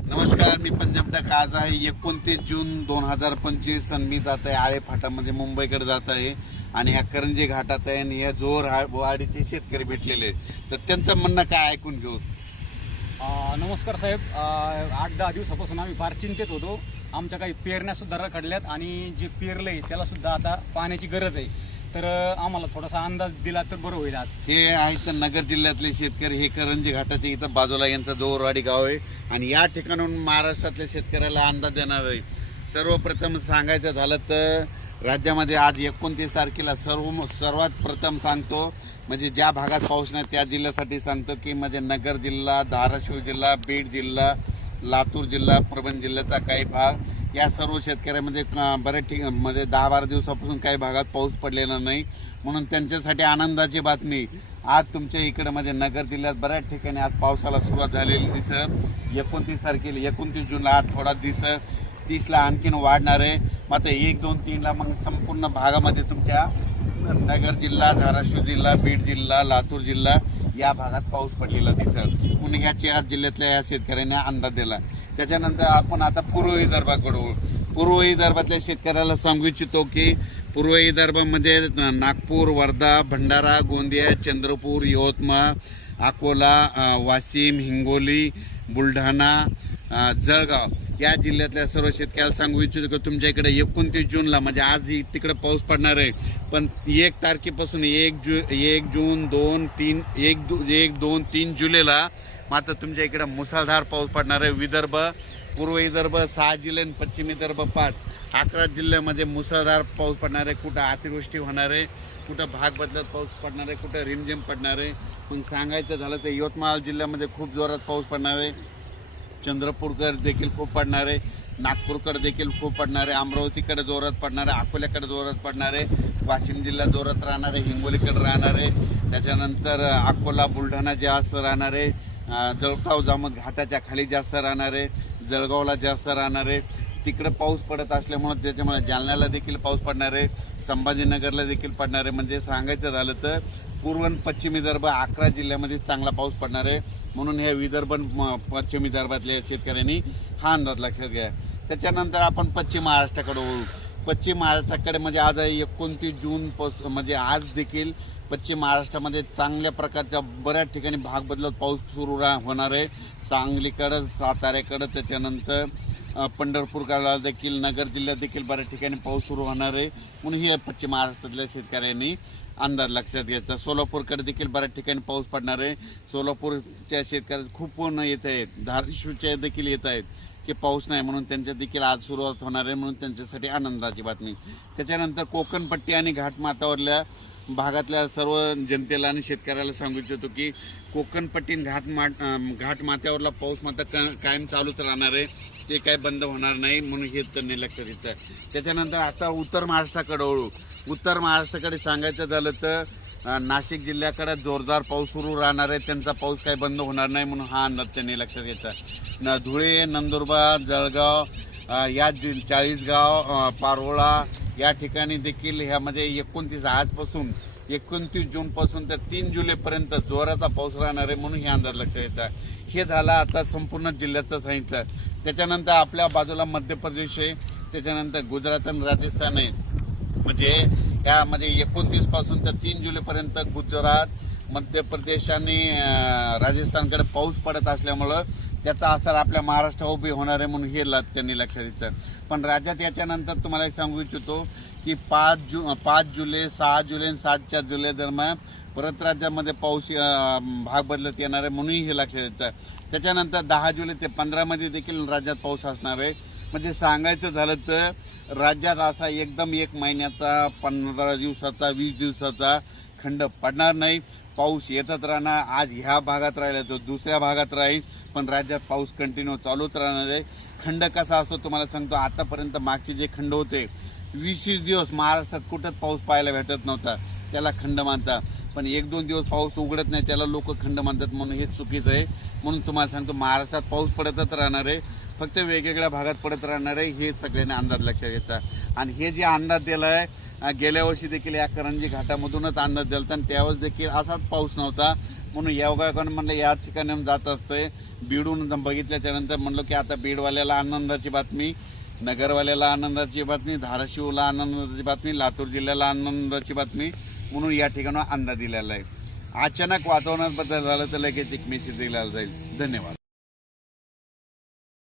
नमस्कार, मी पंजाब डक. आज आहे 29 जून 2025 आणि मी जात आहे आळे फाटामध्ये मुंबईकडे जात आहे आणि ह्या करंजी घाटात आहे आणि ह्या जोर वाडीचे शेतकरी भेटलेले तर त्यांचं म्हणणं काय ऐकून घेऊ. नमस्कार साहेब. 8-10 दिवसापासून आम्ही फार चिंतेत होतो. आमच्या काही पेरण्यासुद्धा रखडल्यात आणि जे पेरलंय त्यालासुद्धा आता पाण्याची गरज आहे. तर आम्हाला थोडासा अंदाज दिला तर बरं होईल. आज हे आहेत नगर जिल्ह्यातले शेतकरी. हे करंजी घाटाच्या इथं बाजूला यांचं जोरवाडी गाव आहे आणि या ठिकाणून महाराष्ट्रातल्या शेतकऱ्याला अंदाज देणार आहे. सर्वप्रथम सांगायचं झालं तर राज्यामध्ये आज 29 तारखेला सर्वात प्रथम सांगतो म्हणजे ज्या भागात पाऊस नाही त्या जिल्ह्यासाठी सांगतो की म्हणजे नगर जिल्हा, धाराशिव जिल्हा, बीड जिल्हा, लातूर जिल्हा, परभणी जिल्ह्याचा काही भाग या सर्व शेतकऱ्यामध्ये बऱ्याच ठिकाणी 10-12 दिवसापासून काही भागात पाऊस पडलेला नाही. म्हणून त्यांच्यासाठी आनंदाची बातमी. आज तुमच्या इकडं म्हणजे नगर जिल्ह्यात बऱ्याच ठिकाणी आज पावसाला सुरुवात झालेली दिसत. 29 तारखेला 29 जूनला आज थोडा दिसत, 30ला आणखीन वाढणार आहे. मात्र 1, 2, 3ला मग संपूर्ण भागामध्ये तुमच्या नगर जिल्हा, धाराशिव जिल्हा, बीड जिल्हा, लातूर जिल्हा या भागात पाऊस पडलेला दिसत. म्हणून ह्या 4 जिल्ह्यातल्या या शेतकऱ्यांनी अंदाज दिला. त्याच्यानंतर आपण आता पूर्व विदर्भाकडे पूर्व विदर्भातल्या शेतकऱ्याला सांगू इच्छितो की पूर्व विदर्भामध्ये नागपूर, वर्धा, भंडारा, गोंदिया, चंद्रपूर, यवतमाळ, अकोला, वाशिम, हिंगोली, बुलढाणा, जळगाव या जिल्ह्यातल्या सर्व शेतकऱ्याला सांगू इच्छितो की तुमच्या इकडे 29 जूनला म्हणजे आज तिकडे पाऊस पडणार आहे. पण 1 तारखेपासून 1 जून 1, 2, 3 जुलैला मात्र तुमच्या इकडे मुसळधार पाऊस पडणार आहे. विदर्भ, पूर्व विदर्भ 6 जिल्हे आणि पश्चिम विदर्भ 5, 11 जिल्ह्यामध्ये मुसळधार पाऊस पडणार आहे. कुठं अतिवृष्टी होणार आहे, कुठं भाग बदलत पाऊस पडणार आहे, कुठं रिमझिम पडणार आहे. मग सांगायचं झालं तर यवतमाळ जिल्ह्यामध्ये खूप जोरात पाऊस पडणार आहे. चंद्रपूरकर देखील खूप पडणार आहे, नागपूरकडे देखील खूप पडणार आहे, अमरावतीकडे जोरात पडणार आहे, अकोल्याकडे जोरात पडणार आहे, वाशिम जिल्हा जोरात राहणार आहे, हिंगोलीकडे राहणार आहे. त्याच्यानंतर अकोला, बुलढाणा जास्त राहणार आहे, जळगाव जामोद घाटाच्या खाली जास्त राहणार आहे, जळगावला जास्त राहणार आहे. तिकडं पाऊस पडत असल्यामुळे त्याच्यामुळे जालन्याला देखील पाऊस पडणार आहे, संभाजीनगरला देखील पडणार आहे. म्हणजे सांगायचं झालं तर पूर्व आणि पश्चिम विदर्भ 11 जिल्ह्यामध्ये चांगला पाऊस पडणार आहे. म्हणून हे विदर्भ पश्चिम विदर्भातल्या शेतकऱ्यांनी हा अंदाज लक्षात घ्या. त्याच्यानंतर आपण पश्चिम महाराष्ट्राकडे वळू. पश्चिम महाराष्ट्राकडे म्हणजे आज 29 जून म्हणजे आज देखील पश्चिम महाराष्ट्रामध्ये चांगल्या प्रकारच्या बऱ्याच ठिकाणी भाग बदलत पाऊस सुरू होणार आहे. सांगलीकडं, साताऱ्याकडं, त्याच्यानंतर पंढरपूरकडे देखील, नगर जिल्ह्यात देखील बऱ्याच ठिकाणी पाऊस सुरू होणार आहे. म्हणून हे पश्चिम महाराष्ट्रातल्या शेतकऱ्यांनी अंदाज लक्षात घ्यायचा. सोलापूरकडे देखील बऱ्याच ठिकाणी पाऊस पडणार आहे. सोलापूरच्या शेतकऱ्यात खूप पूर्ण येत आहेत, धाराशिवच्या देखील येत आहेत की पाऊस नाही म्हणून त्यांच्या देखील आज सुरुवात होणार आहे. म्हणून त्यांच्यासाठी आनंदाची बातमी. त्याच्यानंतर कोकणपट्टी आणि घाटमाथ्यावरल्या भागातल्या सर्व जनतेला आणि शेतकऱ्याला सांगू इच्छितो की कोकणपट्टी घाटमाथ्यावरला पाऊस मात्र कायम चालूच राहणार आहे, ते काय बंद होणार नाही. म्हणून हे त्यांनी लक्षात घेतलं. त्याच्यानंतर आता उत्तर महाराष्ट्राकडे वळू. उत्तर महाराष्ट्राकडे सांगायचं झालं तर नाशिक जिल्ह्याकडे जोरदार पाऊस सुरू राहणार आहे. त्यांचा पाऊस काही बंद होणार नाही म्हणून हा अंदाज त्यांनी लक्षात घ्यायचा. धुळे, नंदुरबार, जळगाव या 40गाव, पारोळा या ठिकाणी देखील ह्यामध्ये 29 आजपासून 29 जूनपासून तर 3 जुलैपर्यंत जोराचा पाऊस राहणार आहे. म्हणून हे अंदाज लक्षात घ्यायचा. हे झालं आता संपूर्ण जिल्ह्याचं सांगितलं. त्याच्यानंतर आपल्या बाजूला मध्य प्रदेश आहे, त्याच्यानंतर गुजरात आणि राजस्थान आहे. म्हणजे यामध्ये 29 पासून तर 3 जुलैपर्यंत गुजरात, मध्य प्रदेश आणि राजस्थानकडे पाऊस पडत असल्यामुळं त्याचा असर आपल्या महाराष्ट्रावर उभी होणार आहे. म्हणून हे त्यांनी लक्षात घेतलं. पण राज्यात याच्यानंतर तुम्हाला सांगू इच्छितो की 5 जुलै, 6 जुलै आणि 7 जुलै दरम्यान परत राज्यामध्ये पाऊस भाग बदलत येणार आहे. म्हणून हे लक्षात घ्यायचं. त्याच्यानंतर 10 जुलै ते 15 मध्ये देखील राज्यात पाऊस असणार आहे. म्हणजे सांगायचं झालं तर राज्यात असा एकदम 1 महिन्याचा, 15 दिवसाचा, 20 दिवसाचा खंड पडणार नाही. पाऊस येतच राहणार. आज ह्या भागात राहिला तो दुसऱ्या भागात राहील, पण राज्यात पाऊस कंटिन्यू चालूच राहणार आहे. खंड कसा असतो तुम्हाला सांगतो. आतापर्यंत मागचे जे खंड होते 20 दिवस महाराष्ट्रात कुठंच पाऊस पाहायला भेटत नव्हता, त्याला खंड मानतात. पण 1-2 दिवस पाऊस उघडत नाही त्याला लोक खंड मानतात. म्हणून हे चुकीचं आहे. म्हणून तुम्हाला सांगतो महाराष्ट्रात पाऊस पडतच राहणार आहे, फक्त वेगवेगळ्या भागात पडत राहणार आहे. हे सगळ्यांनी अंदाज लक्षात घ्यायचा. आणि हे जे अंदाज दिला आहे गेल्या वर्षी देखील या करंजी घाटामधूनच अंदाज दिला आणि त्यावेळेस देखील असाच पाऊस नव्हता. म्हणून योगायोगानं म्हणलं या ठिकाणी जात असतंय. बीडून बघितल्याच्या नंतर म्हणलो की आता बीडवाल्याला आनंदाची बातमी, नगरवाल्याला आनंदाची बातमी, धाराशिवला आनंदाची बातमी, लातूर जिल्ह्याला आनंदाची बातमी, म्हणून या ठिकाणी अंदाज दिलेला आहे. अचानक वातावरणात बदल झाला तर लगेच एक मेसेज दिला जाईल. धन्यवाद.